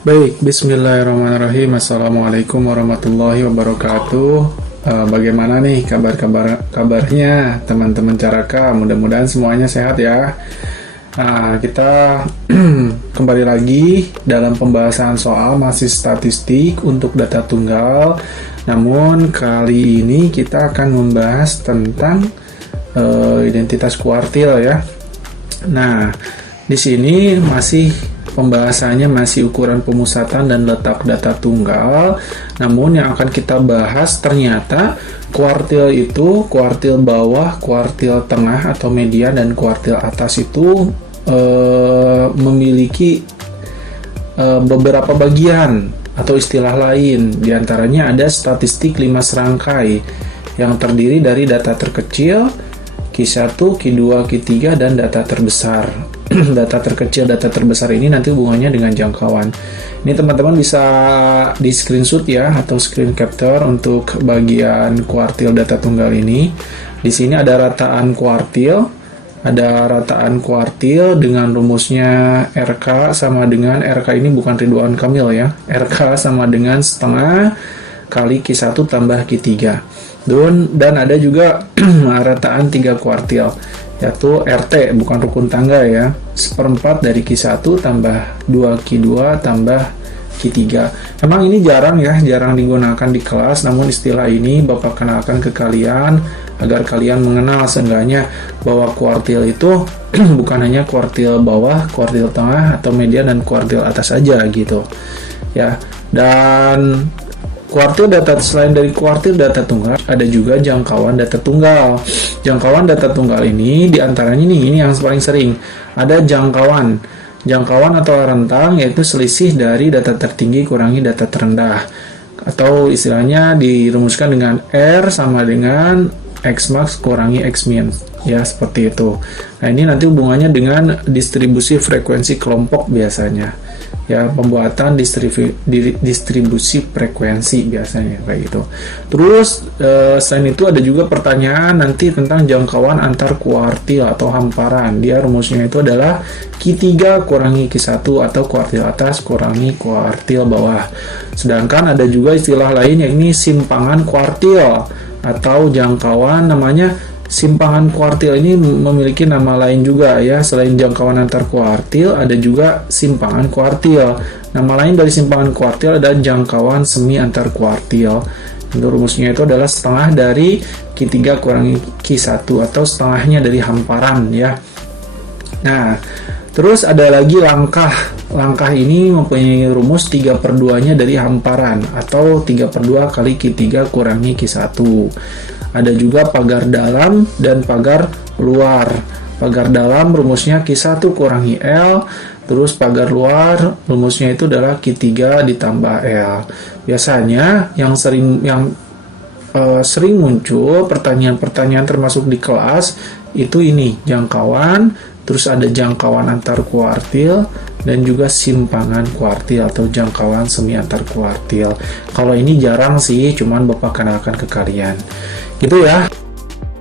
Baik, bismillahirrahmanirrahim. Assalamualaikum warahmatullahi wabarakatuh. Bagaimana nih kabarnya teman-teman Caraka? Mudah-mudahan semuanya sehat ya. Kita kembali lagi dalam pembahasan soal masih statistik untuk data tunggal. Namun kali ini kita akan membahas tentang identitas kuartil ya. Nah, di sini pembahasannya masih ukuran pemusatan dan letak data tunggal. Namun yang akan kita bahas ternyata kuartil itu, kuartil bawah, kuartil tengah atau median, dan kuartil atas itu memiliki beberapa bagian atau istilah lain. Di antaranya ada statistik 5 serangkai yang terdiri dari data terkecil, Q1, Q2, Q3, dan data terbesar. Data terkecil, data terbesar ini nanti hubungannya dengan jangkauan. Ini teman-teman bisa di screenshot ya, atau screen capture untuk bagian kuartil data tunggal ini. Di sini ada rataan kuartil dengan rumusnya RK sama dengan, RK ini bukan Ridwan Kamil ya, RK sama dengan setengah kali Q1 tambah Q3. Dan ada juga rataan 3 kuartil, yaitu RT, bukan rukun tangga ya, seperempat dari Q1 tambah 2Q2 tambah Q3. Memang ini jarang digunakan di kelas, namun istilah ini Bapak kenalkan ke kalian agar kalian mengenal seenggaknya bahwa kuartil itu bukan hanya kuartil bawah, kuartil tengah atau median, dan kuartil atas saja gitu ya. Dan selain dari kuartil data tunggal, ada juga jangkauan data tunggal. Jangkauan data tunggal ini diantaranya ini yang paling sering. Ada jangkauan atau rentang, yaitu selisih dari data tertinggi kurangi data terendah. Atau istilahnya dirumuskan dengan R sama dengan X max kurangi X min. Ya, seperti itu. Nah, ini nanti hubungannya dengan distribusi frekuensi kelompok biasanya. Ya, pembuatan distribusi frekuensi biasanya kayak gitu. Terus selain itu ada juga pertanyaan nanti tentang jangkauan antar kuartil atau hamparan. Dia rumusnya itu adalah Q3 kurangi Q1 atau kuartil atas kurangi kuartil bawah. Sedangkan ada juga istilah lain, yakni simpangan kuartil atau jangkauan. Namanya simpangan kuartil ini memiliki nama lain juga ya. Selain jangkauan antar kuartil, ada juga simpangan kuartil. Nama lain dari simpangan kuartil ada jangkauan semi antar kuartil. Untuk rumusnya itu adalah setengah dari Q3 kurangi Q1 atau setengahnya dari hamparan ya. Nah, terus ada lagi langkah. Langkah ini mempunyai rumus 3/2-nya dari hamparan atau 3/2 kali Q3 kurangi Q1. Ada juga pagar dalam dan pagar luar. Pagar dalam rumusnya Q1 kurangi L, terus pagar luar rumusnya itu adalah Q3 ditambah L. Biasanya yang sering muncul pertanyaan-pertanyaan termasuk di kelas itu ini, jangkauan, terus ada jangkauan antar kuartil, dan juga simpangan kuartil atau jangkauan semi antar kuartil. Kalau ini jarang sih, cuman Bapak kenalkan ke kalian. Gitu ya,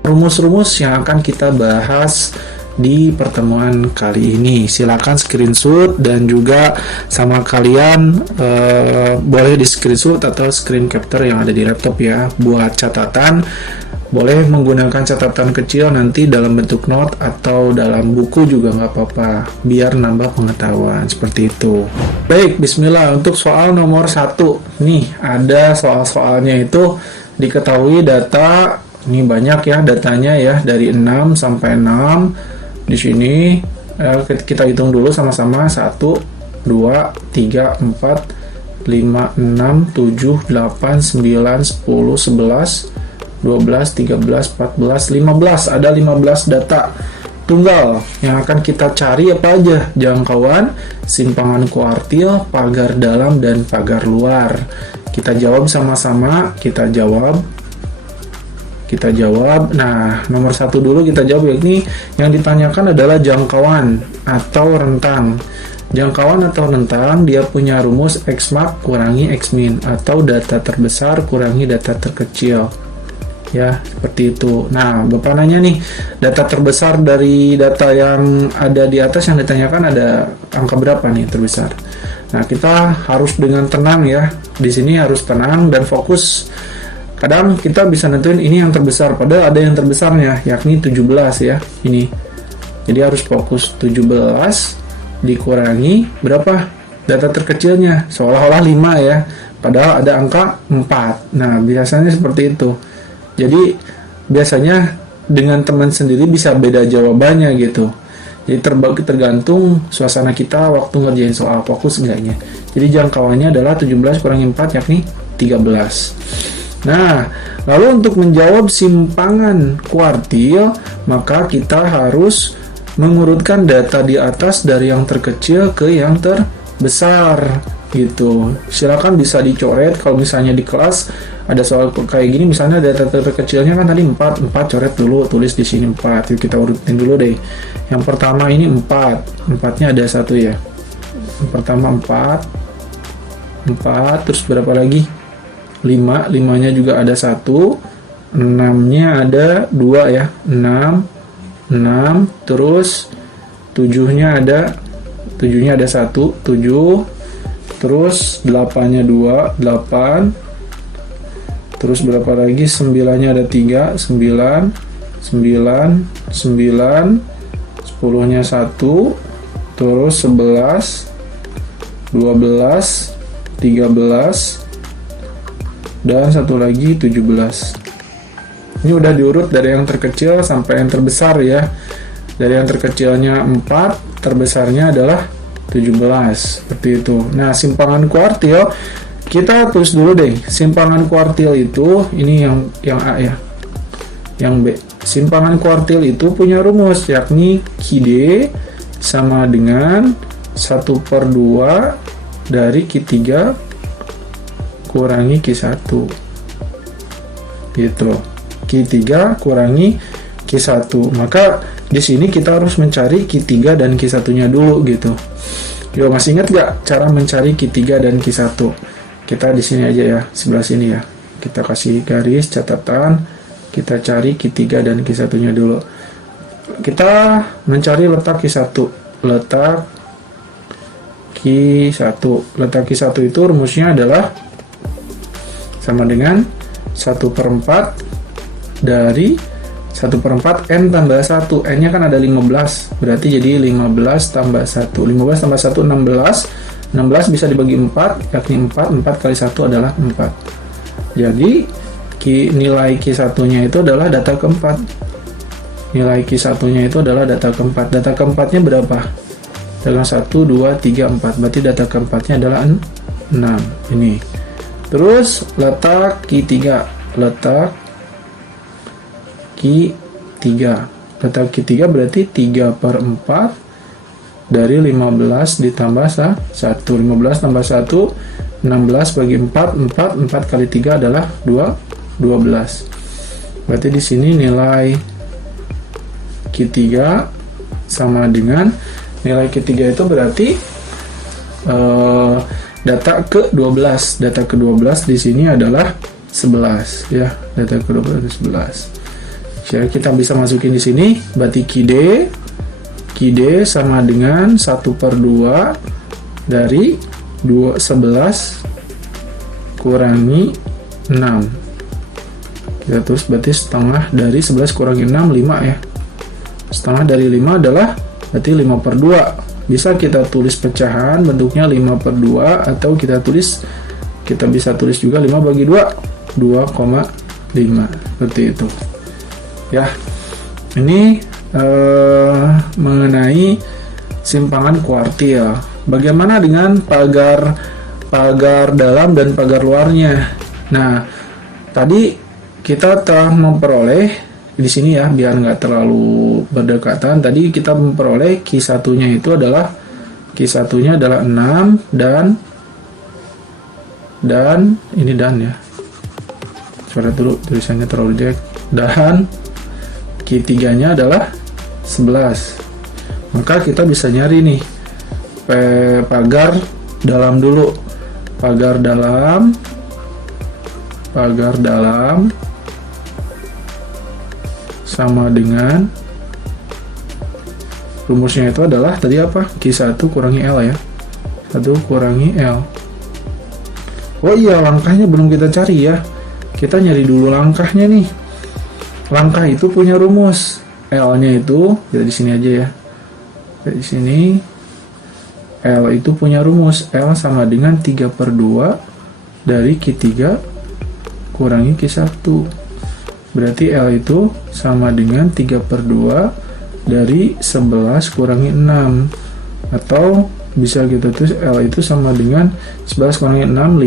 rumus-rumus yang akan kita bahas di pertemuan kali ini. Silakan screenshot, dan juga sama kalian boleh di screenshot atau screen capture yang ada di laptop ya, buat catatan. Boleh menggunakan catatan kecil nanti dalam bentuk note atau dalam buku juga nggak apa-apa, biar nambah pengetahuan seperti itu. Baik, bismillah. Untuk soal nomor 1 nih, ada soal-soalnya itu diketahui data, ini banyak ya datanya ya, dari 6 sampai 6. Di sini kita hitung dulu sama-sama. 1, 2, 3, 4, 5, 6, 7, 8, 9, 10, 11, 12, 13, 14, 15. Ada 15 data tunggal yang akan kita cari apa aja? Jangkauan, simpangan kuartil, pagar dalam, dan pagar luar. Kita jawab sama-sama, kita jawab. Nah, nomor 1 dulu kita jawab, yakni yang ditanyakan adalah jangkauan atau rentang. Jangkauan atau rentang dia punya rumus X max kurangi X min atau data terbesar kurangi data terkecil. Ya, seperti itu. Nah, Bapak nanya nih, data terbesar dari data yang ada di atas yang ditanyakan ada angka berapa nih terbesar? Nah, kita harus dengan tenang ya. Di sini harus tenang dan fokus. Kadang kita bisa nentuin ini yang terbesar, padahal ada yang terbesarnya, yakni 17 ya. Ini. Jadi harus fokus 17 dikurangi berapa? Data terkecilnya. Seolah-olah 5 ya. Padahal ada angka 4. Nah, biasanya seperti itu. Jadi, biasanya dengan teman sendiri bisa beda jawabannya gitu. Jadi tergantung suasana kita waktu ngerjain soal, fokus enggaknya. Jadi jangkauannya adalah 17 kurangi 4 yakni 13. Nah, lalu untuk menjawab simpangan kuartil, maka kita harus mengurutkan data di atas dari yang terkecil ke yang terbesar gitu. Silakan bisa dicoret kalau misalnya di kelas ada soal kayak gini, misalnya data terkecilnya kan tadi 4 coret dulu, tulis di sini 4. Yuk kita urutin dulu deh. Yang pertama ini 4. 4-nya ada 1 ya. Yang pertama 4, terus berapa lagi? 5, 5-nya juga ada 1. 6-nya ada 2 ya. 6, terus 7-nya ada 1, 7. Terus 8-nya 2, 8. Terus berapa lagi? 9-nya ada 3, 9, 10-nya 1, terus 11, 12, 13, dan satu lagi 17. Ini udah diurut dari yang terkecil sampai yang terbesar ya. Dari yang terkecilnya 4, terbesarnya adalah 17, seperti itu. Nah, simpangan kuartil kita tulis dulu deh. Simpangan kuartil itu ini yang A ya. Yang B. Simpangan kuartil itu punya rumus yakni Q/D sama dengan 1/2 dari Q3 kurangi Q1. Gitu. Q3 kurangi Q1. Maka di sini kita harus mencari Q3 dan Q1-nya dulu gitu. Yo, masih ingat gak cara mencari Q3 dan Q1? Kita di sini aja ya, sebelah sini ya. Kita kasih garis catatan, kita cari Q3 dan Q1-nya dulu. Kita mencari letak Q1. Letak Q1 itu rumusnya adalah sama dengan 1/4 dari 1/4 N tambah 1. N-nya kan ada 15, berarti jadi 15 tambah 1. 15 tambah 1, 16. 16 bisa dibagi 4, yakni 4 kali 1 adalah 4. Jadi, nilai Q1-nya itu adalah data keempat. Nilai Q1-nya itu adalah data keempat. Data keempatnya berapa? Dengan 1, 2, 3, 4. Berarti data keempatnya adalah 6. Ini. Terus, letak Q3. Letak Q3 berarti 3/4 dari 15 ditambah 1. 15 tambah 1, 16 bagi 4, 4 kali 3 adalah 12. Berarti di sini nilai Q3 sama dengan nilai Q3 itu berarti data ke-12. Data ke-12 di sini adalah 11 ya. Data ke-12 itu 11. Jadi kita bisa masukin di sini berarti Q/D sama dengan 1/2 dari 11 kurangi 6. Kita terus berarti setengah dari 11 kurangi 6, 5 ya. Setengah dari 5 adalah berarti 5/2. Bisa kita tulis pecahan bentuknya 5/2 atau kita bisa tulis juga 5 bagi 2, 2,5. Seperti itu. Ya. Ini mengenai simpangan kuartil. Bagaimana dengan pagar dalam dan pagar luarnya? Nah, tadi kita telah memperoleh di sini ya, biar nggak terlalu berdekatan. Tadi kita memperoleh Q1-nya itu adalah 6 dan ini ya. Coret dulu tulisannya terlalu jelek. Dan Q3-nya adalah 11. Maka kita bisa nyari nih pagar dalam dulu. Pagar dalam sama dengan rumusnya itu adalah tadi apa? Q1 kurangi L ya. 1 kurangi L. Oh iya, langkahnya belum kita cari ya. Kita nyari dulu langkahnya nih. Langkah itu punya rumus. L-nya itu, ya di sini aja ya. Di sini L itu punya rumus. L sama dengan 3/2 dari Q3 kurangi Q1. Berarti L itu sama dengan 3/2 dari 11 kurangi 6. Atau bisa kita tulis L itu sama dengan 11 kurangi 6,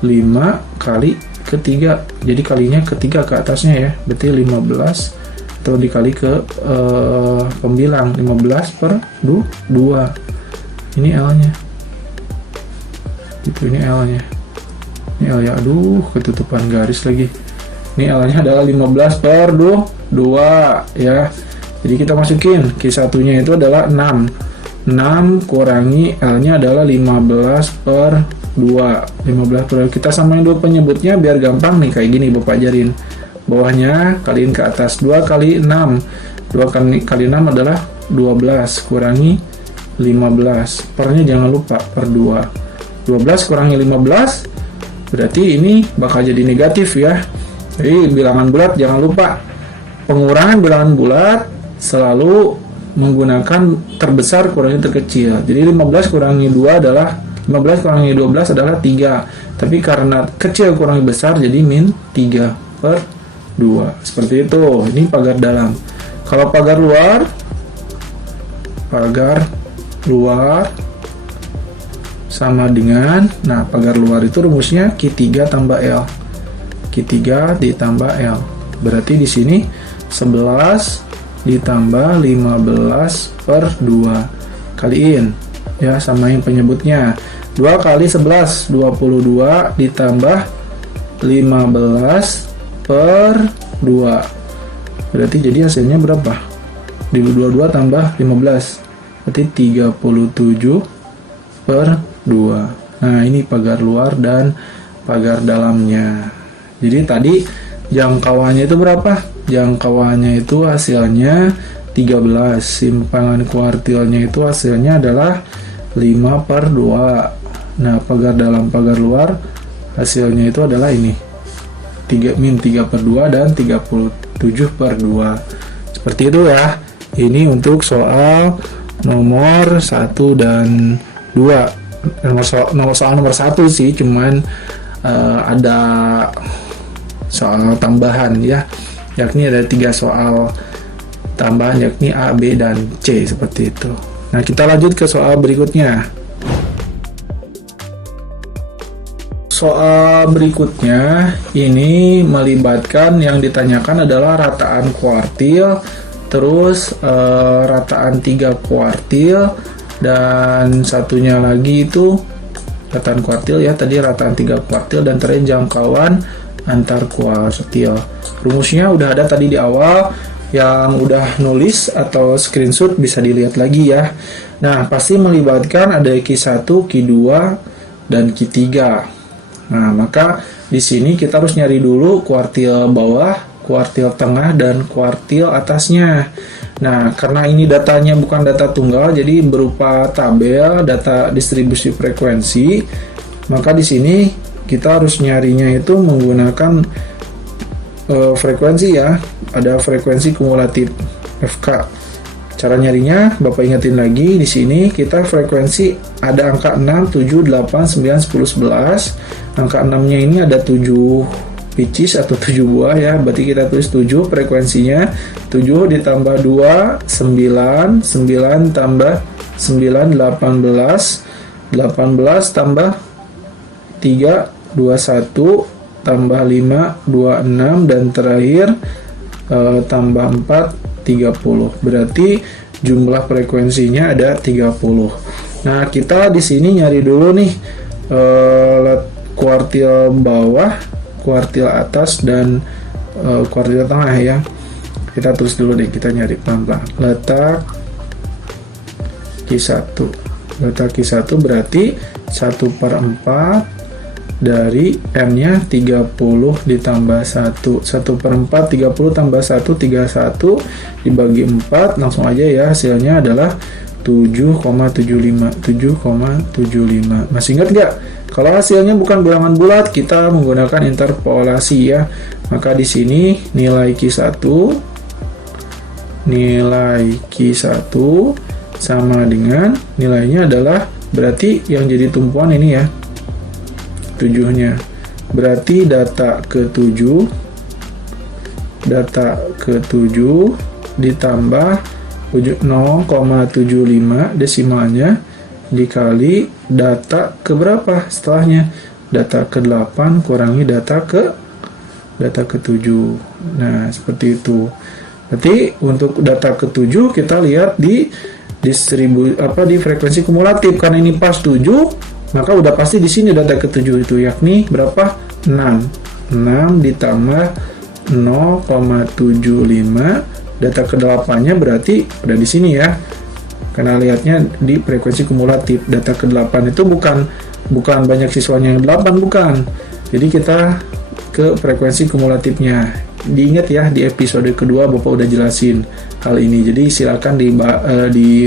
5 kali ketiga. Jadi kalinya ketiga ke atasnya ya. Berarti 15 atau dikali ke pembilang 15/2. Ini L-nya. Ini L-nya. Ini L ya. Aduh, ketutupan garis lagi. Ini L-nya adalah 15/2 ya. Jadi kita masukin Q1-nya itu adalah 6. 6 kurangi L-nya adalah 15/2. 15/2. Kita samain dulu penyebutnya biar gampang nih, kayak gini Bapak ajarin. Bawahnya kaliin ke atas. 2 kali 6. 2 kali 6 adalah 12 kurangi 15. Pernya jangan lupa per 2. 12 kurangi 15 berarti ini bakal jadi negatif ya. Jadi bilangan bulat jangan lupa. Pengurangan bilangan bulat selalu menggunakan terbesar kurangi terkecil. Jadi 15 kurangi 2 adalah 15 kurangi 12 adalah 3. Tapi karena kecil kurangi besar jadi min 3/2. Seperti itu. Ini pagar dalam. Kalau pagar luar sama dengan, nah pagar luar itu rumusnya Q3 tambah L. Q3 ditambah L. Berarti di sini 11 ditambah 15/2. Kaliin ya, samain penyebutnya. 2 kali 11 22 ditambah 15/2. Berarti jadi hasilnya berapa? 22 tambah 15 berarti 37/2. Nah, ini pagar luar dan pagar dalamnya. Jadi tadi jangkauannya itu berapa? Jangkauannya itu hasilnya 13. Simpangan kuartilnya itu hasilnya adalah 5/2. Nah, pagar dalam pagar luar hasilnya itu adalah ini. min 3/2 dan 37/2. Seperti itu ya. Ini untuk soal nomor 1 dan 2. Soal nomor 1 sih cuman ada soal tambahan ya, yakni ada 3 soal tambahan, yakni A, B, dan C, seperti itu. Nah, kita lanjut ke soal berikutnya. Soal berikutnya ini melibatkan, yang ditanyakan adalah rataan kuartil, terus rataan 3 kuartil, dan satunya lagi itu rataan kuartil ya, tadi rataan 3 kuartil, dan terakhir jangkauan antar kuartil. Rumusnya udah ada tadi di awal, yang udah nulis atau screenshot bisa dilihat lagi ya. Nah, pasti melibatkan ada Q1, Q2, dan Q3. Nah, maka di sini kita harus nyari dulu kuartil bawah, kuartil tengah, dan kuartil atasnya. Nah, karena ini datanya bukan data tunggal, jadi berupa tabel data distribusi frekuensi, maka di sini kita harus nyarinya itu menggunakan frekuensi ya. Ada frekuensi kumulatif FK. Cara nyarinya Bapak ingetin lagi, di sini kita frekuensi ada angka 6, 7, 8, 9, 10, 11. Angka 6-nya ini ada 7 pieces atau 7 buah ya. Berarti kita tulis 7 frekuensinya. 7 ditambah 2, 9, 9 tambah 9, 18. 18 tambah 3, 21 tambah 5, 26, dan terakhir tambah 4, 30. Berarti jumlah frekuensinya ada 30. Nah, kita di sini nyari dulu nih kuartil bawah, kuartil atas, dan kuartil tengah ya. Kita tulis dulu deh, kita nyari pelan-pelan. Letak Q1. Letak Q1 berarti 1/4 dari M-nya 30 ditambah 1. 1/4 30 tambah 1, 31 dibagi 4, langsung aja ya, hasilnya adalah 7,75. Masih ingat nggak? Kalau hasilnya bukan bilangan bulat, kita menggunakan interpolasi ya. Maka di sini nilai Q1 sama dengan nilainya adalah, berarti yang jadi tumpuan ini ya, 7-nya. Berarti data ke-7 ditambah 0,75 desimalnya dikali data ke berapa setelahnya? Data ke-8 kurangi data ke-7. Nah, seperti itu. Berarti untuk data ke-7 kita lihat di di frekuensi kumulatif. Karena ini pas 7, maka udah pasti di sini data ke-7 itu, yakni berapa? 6 ditambah 0,75. Data ke-8-nya berarti udah di sini ya. Karena lihatnya di frekuensi kumulatif. Data ke-8 itu bukan banyak siswanya yang 8, bukan. Jadi kita ke frekuensi kumulatifnya. Diingat ya, di episode kedua Bapak udah jelasin hal ini. Jadi silakan di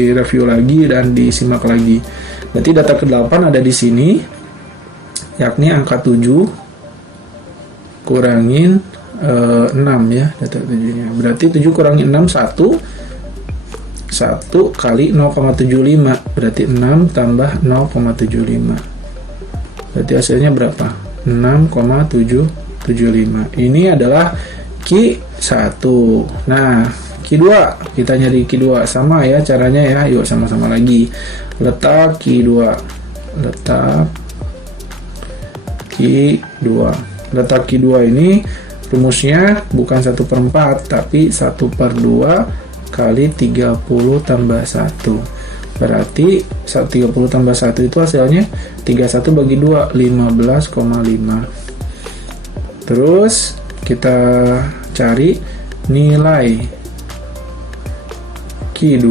review lagi dan disimak lagi. Berarti data ke-8 ada di sini, yakni angka 7 kurangin 6 ya, data 7-nya. Berarti 7 kurangi 6 1 kali 0,75. Berarti 6 tambah 0,75. Berarti hasilnya berapa? 6,775. Ini adalah Q1. Nah, Q2, kita nyari Q2. Sama ya caranya ya. Yuk sama-sama lagi. Letak Q2. Letak Q2 ini rumusnya bukan 1/4, tapi 1/2 kali 30 tambah 1. Berarti 30 tambah 1 itu hasilnya 31 bagi 2, 15,5. Terus kita cari nilai Q2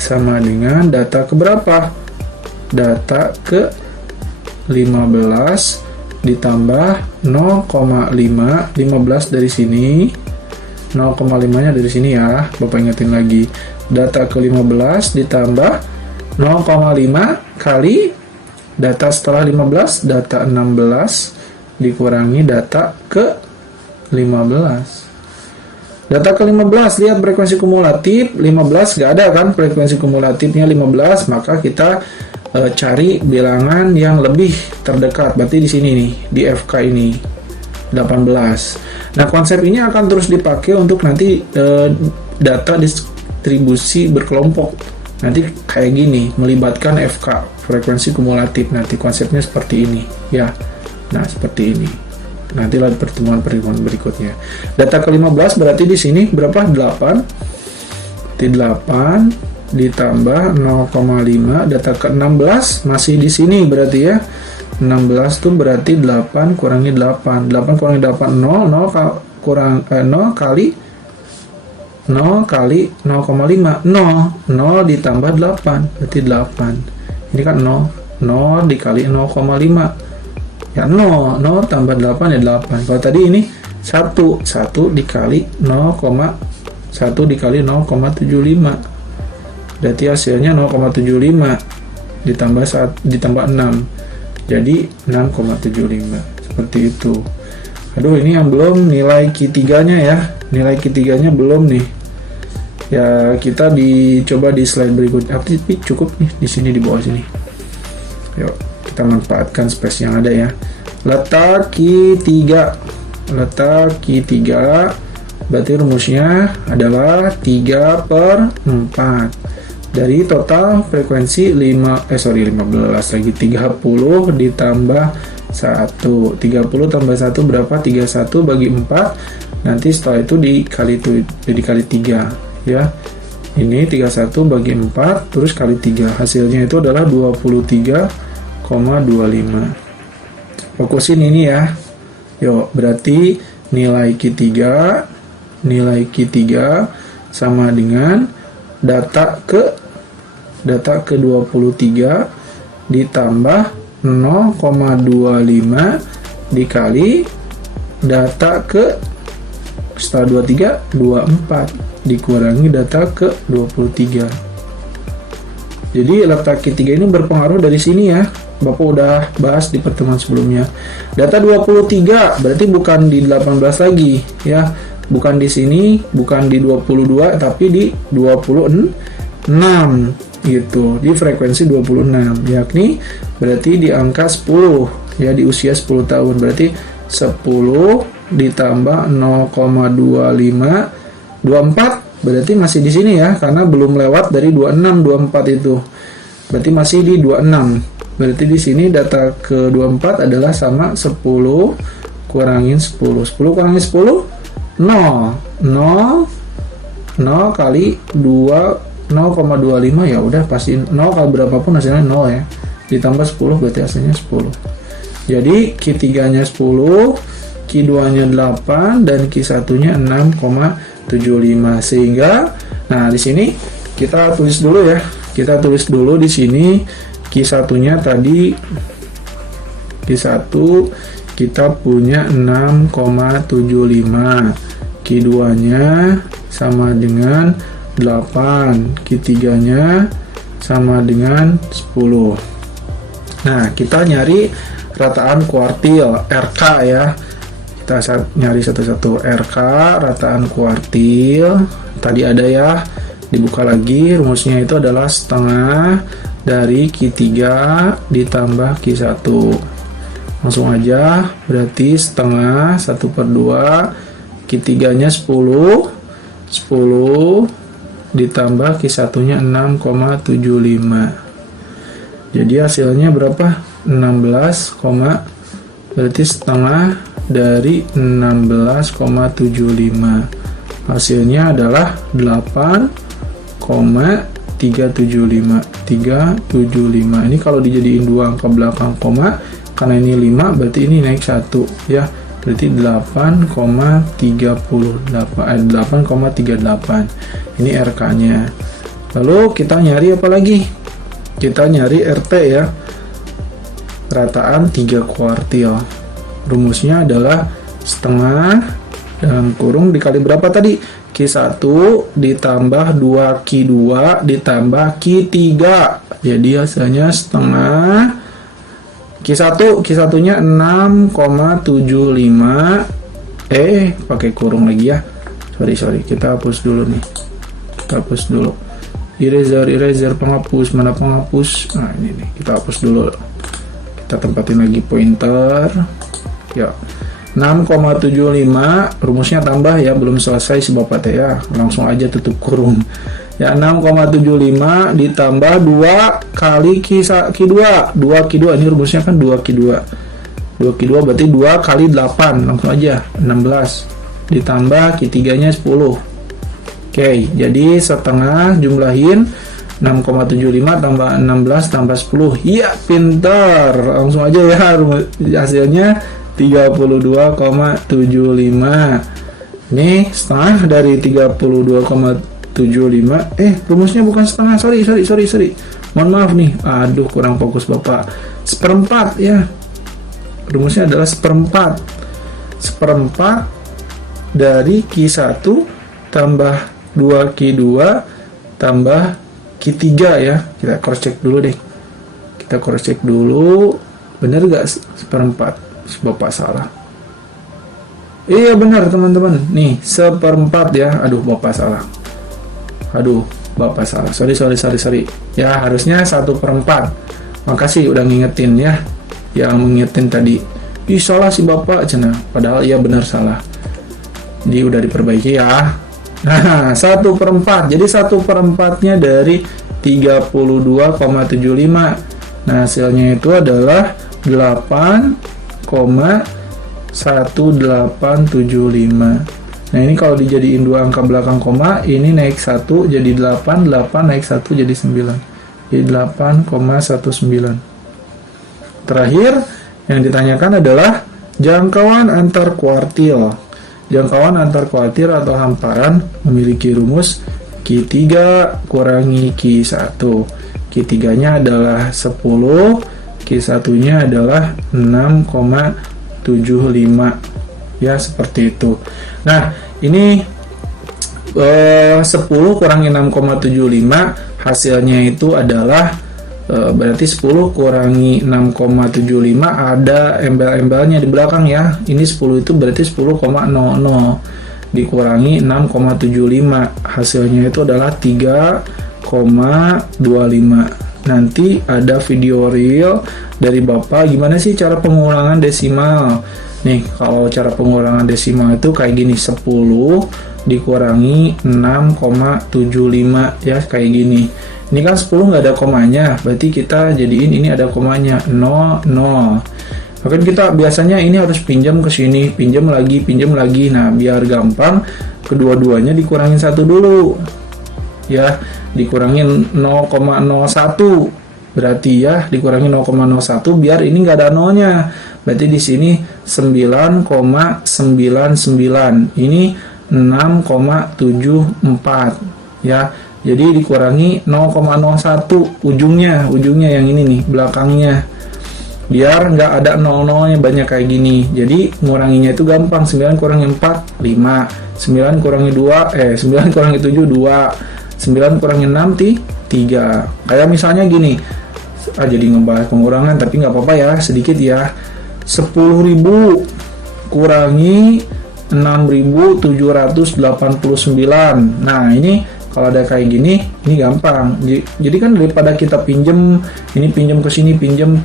sama dengan data ke berapa? Data ke 15 ditambah 0,5. 15 dari sini, 0,5-nya dari sini ya. Bapak ingetin lagi. Data ke 15 ditambah 0,5 kali data setelah 15, data 16 dikurangi data ke 15. Data ke 15, lihat frekuensi kumulatif 15 nggak ada kan frekuensi kumulatifnya 15, maka kita cari bilangan yang lebih terdekat. Berarti di sini nih, di FK ini 18. Nah, konsep ini akan terus dipakai untuk nanti data distribusi berkelompok. Nanti kayak gini, melibatkan FK, frekuensi kumulatif. Nanti konsepnya seperti ini ya. Nah, seperti ini. Nanti lah pertemuan berikutnya. Data ke-15 berarti di sini berapa? 8. Di 8 ditambah 0,5. Data ke-16 masih di sini berarti ya. 16 tuh berarti 8 kurangi 8. 8 kurangi 8 0 kali 0,5. 0 ditambah 8 berarti 8. Ini kan 0 dikali 0,5 ya 0 tambah 8 ya 8. Kalau tadi ini 1 dikali 1 dikali 0,75 berarti hasilnya 0,75 ditambah 6 jadi 6,75 seperti itu. Aduh, ini yang belum nilai Q3 nya ya, nilai Q3 nya belum nih ya. Kita dicoba di slide berikutnya, tapi cukup nih di sini, di bawah sini. Yuk kita manfaatkan space yang ada ya. Letak Q3 berarti rumusnya adalah 3/4 dari total frekuensi 15 lagi 30 ditambah 1. 30 tambah 1 berapa? 31 bagi 4. Nanti setelah itu dikali 3 ya. Ini 31 bagi 4 terus kali 3. Hasilnya itu adalah 23,25. Fokusin ini ya. Yuk, berarti nilai Q3 sama dengan data ke 23 ditambah 0,25 dikali data ke setelah 23 24 dikurangi data ke 23. Jadi letak Q3 ini berpengaruh dari sini ya. Bapak udah bahas di pertemuan sebelumnya. Data 23 berarti bukan di 18 lagi ya. Bukan di sini, bukan di 22 tapi di 26 gitu. Di frekuensi 26 yakni berarti di angka 10 ya, di usia 10 tahun. Berarti 10 ditambah 0,25 24 berarti masih di sini ya, karena belum lewat dari 26 24 itu. Berarti masih di 26. Berarti di sini data ke 24 adalah sama 10 kurangin 10. 10 kurangin 10 0. 0 0 kali 2 0,25 ya udah pasti 0 kali berapapun hasilnya 0 ya. Ditambah 10 berarti hasilnya 10. Jadi Q3-nya 10, Q2-nya 8 dan Q1-nya 6,75. Sehingga nah di sini kita tulis dulu ya. Kita tulis dulu di sini Q1-nya tadi Q1 kita punya 6,75. Q2-nya sama dengan 8, Q3-nya sama dengan 10. Nah, kita nyari rataan kuartil RK ya. Kita nyari satu-satu RK, rataan kuartil. Tadi ada ya, dibuka lagi. Rumusnya itu adalah setengah dari Q3 ditambah Q1. Langsung aja, berarti setengah 1/2. Q3-nya 10 ditambah Q1-nya 6,75. Jadi hasilnya berapa? 16, berarti setengah dari 16,75. Hasilnya adalah 8,375. Ini kalau dijadiin dua angka belakang koma, karena ini 5 berarti ini naik 1 ya. Berarti 8,38. Ini RK-nya. Lalu kita nyari apa lagi? Kita nyari RT ya. Rataan 3 kuartil. Rumusnya adalah setengah dalam kurung dikali berapa tadi? Q1 ditambah 2Q2 ditambah Q3. Jadi hasilnya setengah Q1-nya 6,75. Pakai kurung lagi ya. Sorry, kita hapus dulu nih. Kita hapus dulu. Eraser penghapus, mana penghapus? Nah, ini nih, kita hapus dulu. Kita tempatin lagi pointer. Ya. 6,75 rumusnya tambah ya, belum selesai si Bapak teh ya. Langsung aja tutup kurung. Ya, 6,75 ditambah 2 kali Q2. 2Q2 ini rumusnya kan 2Q2. 2Q2 berarti 2 kali 8. Langsung aja 16 ditambah Q3-nya 10. Oke, jadi setengah jumlahin 6,75 tambah 16 tambah 10. Iya, pintar. Langsung aja ya, hasilnya 32,75. Ini setengah dari 32,75. Rumusnya bukan setengah. Sorry. Mohon maaf nih. Aduh, kurang fokus Bapak. Seperempat ya. Rumusnya adalah seperempat. Seperempat dari Q1 tambah 2Q2 tambah Q3 ya. Kita cross check dulu deh. Kita cross check dulu. Bener gak seperempat? Bapak salah. Iya benar teman-teman. Nih seperempat ya. Aduh Bapak salah. Sorry. Ya harusnya 1/4. Makasih udah ngingetin ya. Yang ngingetin tadi. Ih salah si Bapak cina. Padahal iya benar salah. Jadi udah diperbaiki ya. Nah 1/4. Jadi 1/4-nya dari 32,75. Nah hasilnya itu adalah 8,1875. Nah ini kalau dijadiin dua angka belakang koma, ini naik 1 jadi 8, 8 naik 1 jadi 9. Jadi 8,19. Terakhir yang ditanyakan adalah jangkauan antar kuartil. Jangkauan antar kuartil atau hamparan memiliki rumus Q3 kurangi Q1. Q3-nya adalah 10, Q1-nya adalah 6,75. Ya, seperti itu. Nah, ini 10 kurangi 6,75 hasilnya itu adalah berarti 10 kurangi 6,75, ada embel-embelnya di belakang ya. Ini 10 itu berarti 10,00 dikurangi 6,75, hasilnya itu adalah 3,25. Nanti ada video real dari Bapak gimana sih cara pengulangan desimal. Nih, kalau cara pengulangan desimal itu kayak gini, 10 dikurangi 6,75 ya, kayak gini. Ini kan 10 nggak ada komanya, berarti kita jadiin ini ada komanya, 0, 0. Maka kita biasanya ini harus pinjam ke sini, pinjam lagi. Nah, biar gampang, kedua-duanya dikurangin 1 dulu. Ya, dikurangin 0,01. Berarti ya, dikurangi 0,01 biar ini nggak ada nolnya. Berarti di sini 9,99. Ini 6,74 ya. Jadi dikurangi 0,01 ujungnya yang ini nih, belakangnya. Biar nggak ada 0-0-nya banyak kayak gini. Jadi nguranginya itu gampang. 9 kurangi 4, 5. 9 kurangi 2, 9 kurangi 7, 2. 9 kurangi 6, 3. Kayak misalnya gini. Jadi ngebahas pengurangan, tapi nggak apa-apa ya, sedikit ya. 10.000 kurangi 6.789. Nah, ini kalau ada kayak gini, ini gampang. Jadi kan daripada kita pinjem, ini pinjem ke sini, pinjem,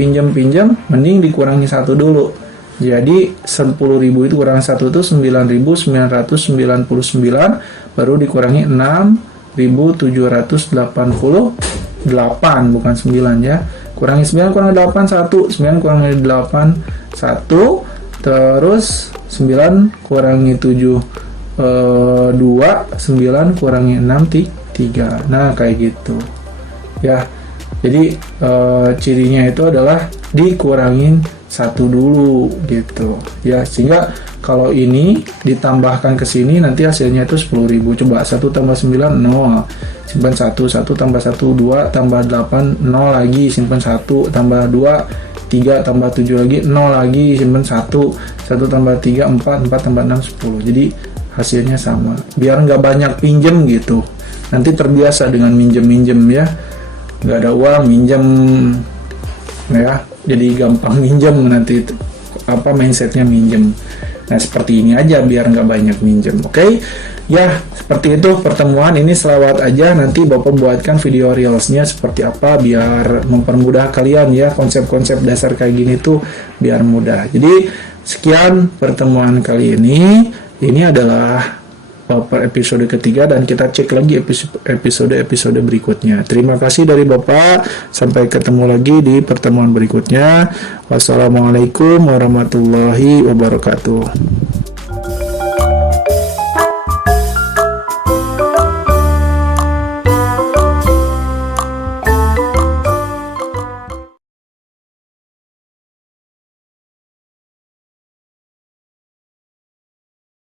mending dikurangi 1 dulu. Jadi 10.000 itu kurang 1 itu 9.999, baru dikurangi 6.788, bukan 9 ya. Kurangi 9 kurangi 8, 1. 9 kurangi 8, 1. Terus 9 kurangi 7, 2, 9 kurangi 6, 3. Nah, kayak gitu ya. Jadi cirinya itu adalah dikurangin 1 dulu gitu ya, sehingga kalau ini ditambahkan ke sini nanti hasilnya itu 10.000. Coba 1 tambah 9, 0, simpan 1, 1 tambah 1, 2 tambah 8, 0 lagi, simpan 1, tambah 2, 3 tambah 7 lagi, 0 lagi, simpan 1, 1 tambah 3, 4, 4 tambah 6, 10. Jadi hasilnya sama, biar nggak banyak pinjem gitu. Nanti terbiasa dengan minjem ya, nggak ada uang minjem ya, jadi gampang minjem nanti mindsetnya minjem. Nah, seperti ini aja biar nggak banyak minjem. Oke? Ya, seperti itu pertemuan ini, selewat aja. Nanti Bapak buatkan video reelsnya seperti apa biar mempermudah kalian ya, konsep-konsep dasar kayak gini tuh biar mudah. Jadi sekian pertemuan kali ini. Ini adalah Bapak episode ketiga, dan kita cek lagi episode berikutnya. Terima kasih dari Bapak. Sampai ketemu lagi di pertemuan berikutnya. Wassalamualaikum warahmatullahi wabarakatuh.